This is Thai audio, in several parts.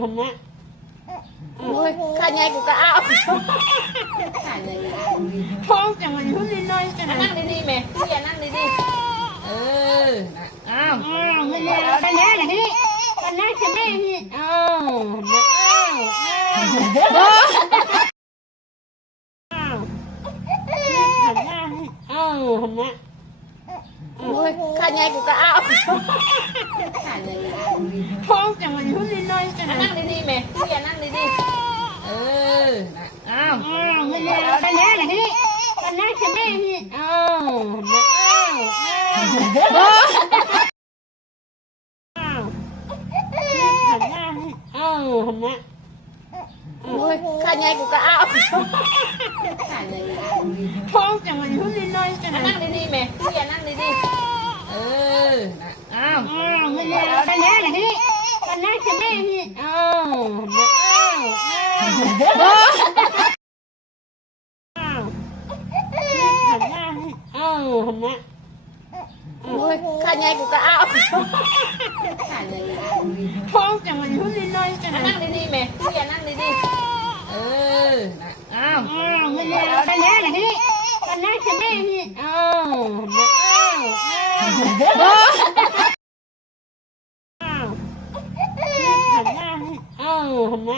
เห็นไหมโอ้ยข้าใหญ่กูก็เอาท้องจังเลยหุ่นน้อยจังเลยนั่งดีๆแม่อย่านั่งดีๆอ้าวไม่ได้กันนะนี่กันนะใช่ไหมนี่เห็นไหมโอ้ยข้าใหญ่กูก็เอาท้องจังเลยหุ่นน้อยจังเลยนั่งดีๆแม่อย่านั่งดีๆอ้าวไม่ได้กันนะนี่กันนะใช่ไหมนี่เห็นไหมโอ้ยข้าใหญ่กูก็เอาท้องจังเลยหุ่นน้อยจังเลยนั่งดีๆแม่อย่านั่งดีๆอ้าวไม่ได้กันนะนี่กันนะใช่ไหมนี่เห็นไหมโอ้ยข้าใหญ่กูก็เอาท้องจังเลยหุ่นน้อยจังเลยนั่งดีๆแม่อย่านั่งดีๆอ้าวไม่ได้กันนะนี่กันนะใช่ไหมนี่เห็นไหม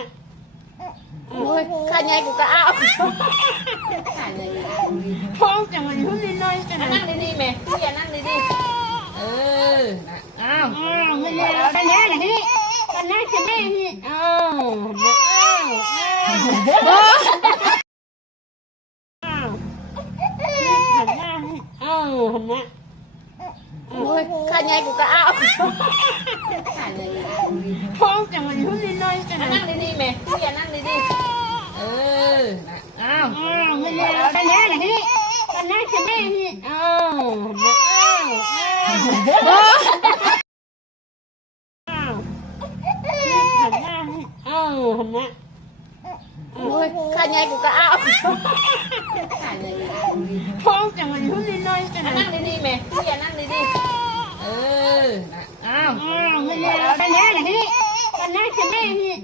โอ้ยข้าใหญ่กูก็เอาท้องจังเลยหุ่นน้อยจังเลยนั่งดีๆแม่อย่านั่งดีๆอ้าวไม่ได้กันนะนี่กันนะใช่ไหมนี่เห็นไหมโอ้ยข้าใหญ่กูก็เอาท้องจังเลยหุ่นน้อยจังเลยนั่งดีๆแม่อย่านั่งดีๆอ้าวไม่ได้กันนะนี่กันนะใช่ไหมนี่เห็นไหมโอ้ยข้าใหญ่กูก็เอาท้องจังเลยหุ่นน้อยจังเลยนั่งดีๆแม่อย่านั่งดีๆอ้าวไม่ได้กันนะนี่กันนะใช่ไหมนี่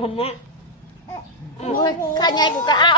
เห็นไหมโอ้ยข้าใหญ่กูก็เอา